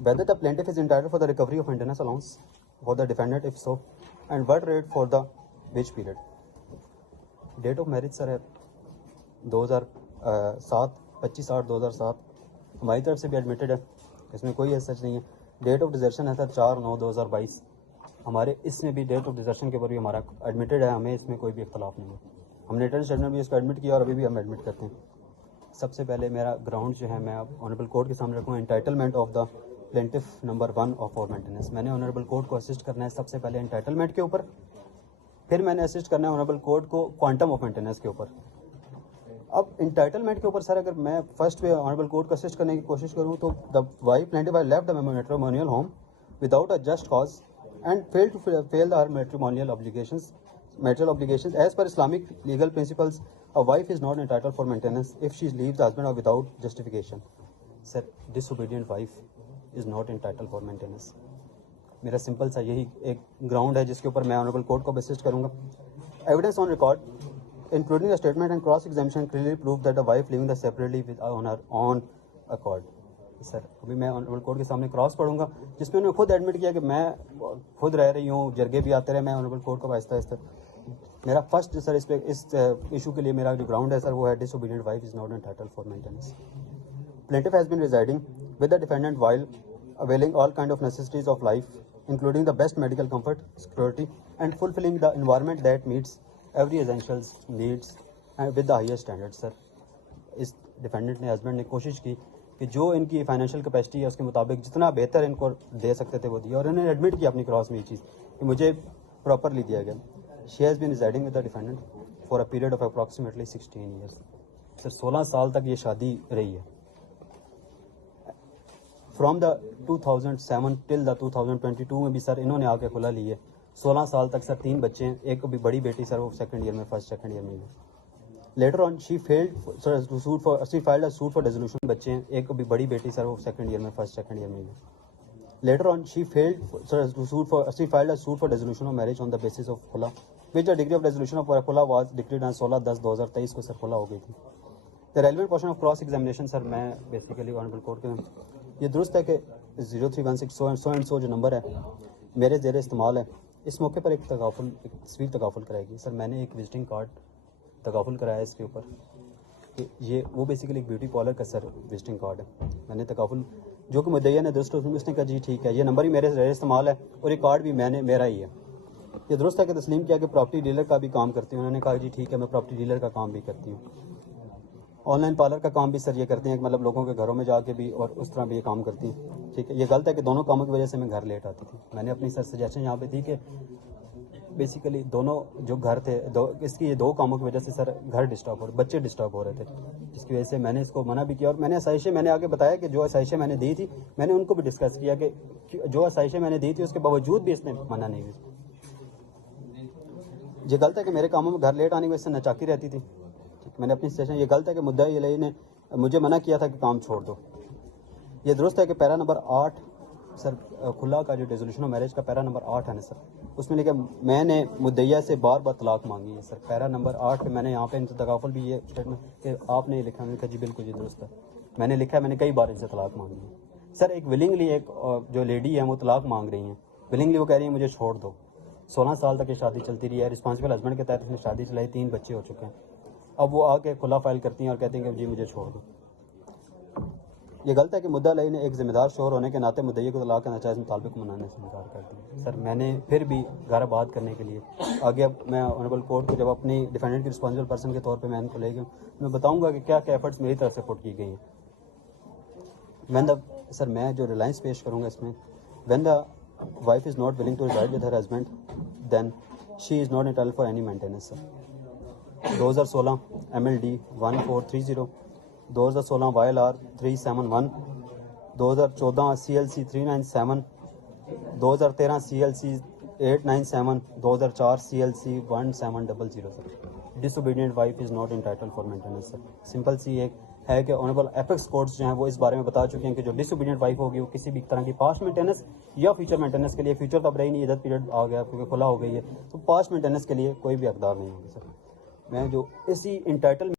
whether the plaintiff is entitled for the recovery of maintenance allowance for the defendant, if so, and what rate for the which period. Date of marriage sir है 2007 25/8/2007, हमारी तरफ से भी admitted है, इसमें कोई ऐसा सच नहीं है। डेट ऑफ डिजर्शन है सर 4/9/2022, हमारे इसमें भी डेट ऑफ डिजर्शन के ऊपर भी हमारा एडमिटेड है, हमें इसमें कोई भी इख्तलाफ नहीं है। हमने रिटर्न स्टेटमेंट भी इसको एडमिट किया और अभी भी हम एडमिट करते हैं। सबसे पहले मेरा ग्राउंड जो है मैं अब ऑनरेबल कोर्ट के सामने रखूँगा, entitlement of the plaintiff number 1 of for maintenance. मैंने ऑनरेबल कोर्ट को असिस्ट करना है सबसे पहले एंटाइटलमेंट के ऊपर, फिर मैंने असिस्ट करना है ऑनरेबल कोर्ट को क्वांटम ऑफ मेंटेनेंस के ऊपर। अब इंटाइटलमेंट के ऊपर सर अगर मैं फर्स्ट पे ऑनरेबल कोर्ट को असिस्ट करने की कोशिश करूं तो the wife plaintiff has left the matrimonial home without a just cause and fail to fail the matrimonial obligations as per Islamic legal principles. A wife is not entitled for maintenance if she leaves the husband without justification. Sir, disobedient wife is not entitled for maintenance. मेरा simple सा यही एक ground है जिसके ऊपर मैं honourable court को assist करूंगा। Evidence on record including the statement and cross examination clearly prove that the wife living the separately with on her on accord. Sir अभी मैं ऑनरेबल कोर्ट के सामने क्रॉस पढ़ूंगा जिसमें उन्होंने खुद एडमिट किया कि मैं खुद रह रही हूँ, जरगे भी आते रहे। मैं ऑनरेबल कोर्ट को आहिस्ता आहिस्ता मेरा फर्स्ट सर इस इशू के लिए मेरा जो ग्राउंड है सर वो है disobedient wife is not entitled for maintenance. Plaintiff has been residing with the defendant while availing all kind of necessities of life including the best medical comfort, security and fulfilling the environment that meets every essential needs and with the highest standards. Sir इस defendant ने husband ने कोशिश की कि जो इनकी financial capacity है उसके मुताबिक जितना बेहतर इनको दे सकते थे वो दिया, और इन्होंने एडमिट किया अपनी क्रॉस में ये चीज़ कि मुझे प्रॉपरली दिया गया। She has been residing with the defendant for a period of approximately 16 years. Sir 16 साल तक ये शादी रही है। फ्रॉम द 2007 टिल द 2022 में भी सर इन्होंने आके खुला ली है। 16 साल तक सर 3 बच्चे हैं, एक अभी बड़ी बेटी सर वो सेकंड ईयर में फर्स्ट सेकंड ईयर में है। Later on she filed a suit for dissolution, बच्चे हैं, एक अभी बड़ी बेटी सर वो सेकंड ईयर में फर्स्ट सेकंड ईयर में है। Later on she filed a suit for dissolution of marriage on the basis of khula which the degree of resolution of khula was decreed on 16/10/2023 को सर खुला हो गई थी। The relevant portion of cross examination sir मैं basically honourable court के ये दुरुस्त है कि 0316 सो जो नंबर है मेरे ज़ेर इस्तेमाल है। इस मौके पर एक तस्वीर तकाफुल कराएगी। सर मैंने एक विजिटिंग कार्ड तकाफुल कराया इसके ऊपर कि ये वो बेसिकली एक ब्यूटी पार्लर का सर विजिटिंग कार्ड है। मैंने तकाफुल जो कि मुद्दइया ने दुरुस्त उसने कहा जी ठीक है, ये नंबर ही मेरे ज़ेर इस्तेमाल है और ये कार्ड भी मेरा ही है। ये दुरुस्त है कि तस्लीम किया कि प्रॉपर्टी डीलर का भी काम करती हूँ। उन्होंने कहा जी ठीक है, मैं प्रॉपर्टी डीलर का काम भी करती हूँ। ऑनलाइन पार्लर का काम भी सर ये करते हैं, मतलब लोगों के घरों में जाके भी और उस तरह भी ये काम करती हैं। ठीक है, ये गलत है कि दोनों कामों की वजह से मैं घर लेट आती थी। मैंने अपनी सर सजेशन यहाँ पे दी कि बेसिकली दोनों जो घर थे इसकी ये 2 कामों की वजह से सर घर डिस्टर्ब हो रहे, बच्चे डिस्टर्ब हो रहे थे, जिसकी वजह से मैंने इसको मना भी किया। और मैंने आसाइशें मैंने आगे बताया कि जो आसाइशें मैंने दी थी मैंने उनको भी डिस्कस किया कि जो आसाइशें मैंने दी थी उसके बावजूद भी इसने मना नहीं हुई। ये गलत है कि मेरे कामों में घर लेट आने की वजह से नचाकी रहती थी। मैंने अपनी स्टेशन ये गलत है कि मुद्दा ये ने मुझे मना किया था कि काम छोड़ दो। ये दुरुस्त है कि पैरा नंबर 8 सर खुला का जो डिसोल्यूशन ऑफ मैरिज का पैरा नंबर 8 है ना सर, उसमें लिखा मैंने मुद्दइया से बार बार तलाक मांगी है। सर पैरा नंबर 8 पे मैंने यहाँ पे तकाफुल भी ये स्टेटमेंट कि आपने लिखा, मैंने कहा जी बिल्कुल जी दुरुस्त है, मैंने लिखा है, मैंने कई बार इनसे तलाक मांगी है। सर एक विलिंगली एक जो लेडी है वो तलाक मांग रही हैं, विलिंगली वो कह रही है मुझे छोड़ दो। 16 साल तक ये शादी चलती रही है, रिस्पॉन्सिबल हस्बैंड के तहत उसने शादी चलाई, 3 बच्चे हो चुके हैं। अब वो आके खुला फाइल करती हैं और कहती हैं कि जी मुझे छोड़ दो। ये गलत है कि मुद्दा लई ने एक जिम्मेदार शोहर होने के नाते मुद्दई को तलाक का नाजायज़ मुतालबे को मनाने से इनकार कर दिया। सर मैंने फिर भी घर आबाद करने के लिए आगे अब मैं ऑनरेबल कोर्ट को जब अपनी डिफेंडेंट की रिस्पॉन्सिबल पर्सन के तौर पे मैं इनको ले गया, मैं बताऊंगा कि क्या क्या एफर्ट्स मेरी तरफ से पुट की गई हैं। सर मैं जो रिलायंस पेश करूँगा इसमें, when the wife is not willing to reside with her husband then she is not entitled for any maintenance. Sir 2016 MLD 1430, 2016 YLR 371, 2014 CLC 397, 2013 CLC 897, 2004 CLC 1700 sir. Disobedient wife is not entitled for maintenance. Sir simple सी एक है कि honourable apex courts जो हैं वो इस बारे में बता चुके हैं कि जो डिसोबीडिएंट वाइफ होगी वो किसी भी तरह की पास्ट मेंटेनेंस या फ्यूचर मेंटेनेंस के लिए, फ्यूचर तो अब रही नहीं, इधर पीरियड आ गया क्योंकि खुला हो गई है, तो पास्ट मेंटेनेंस के लिए कोई भी हकदार नहीं होगी। सर मैं जो इसी इंटाइटल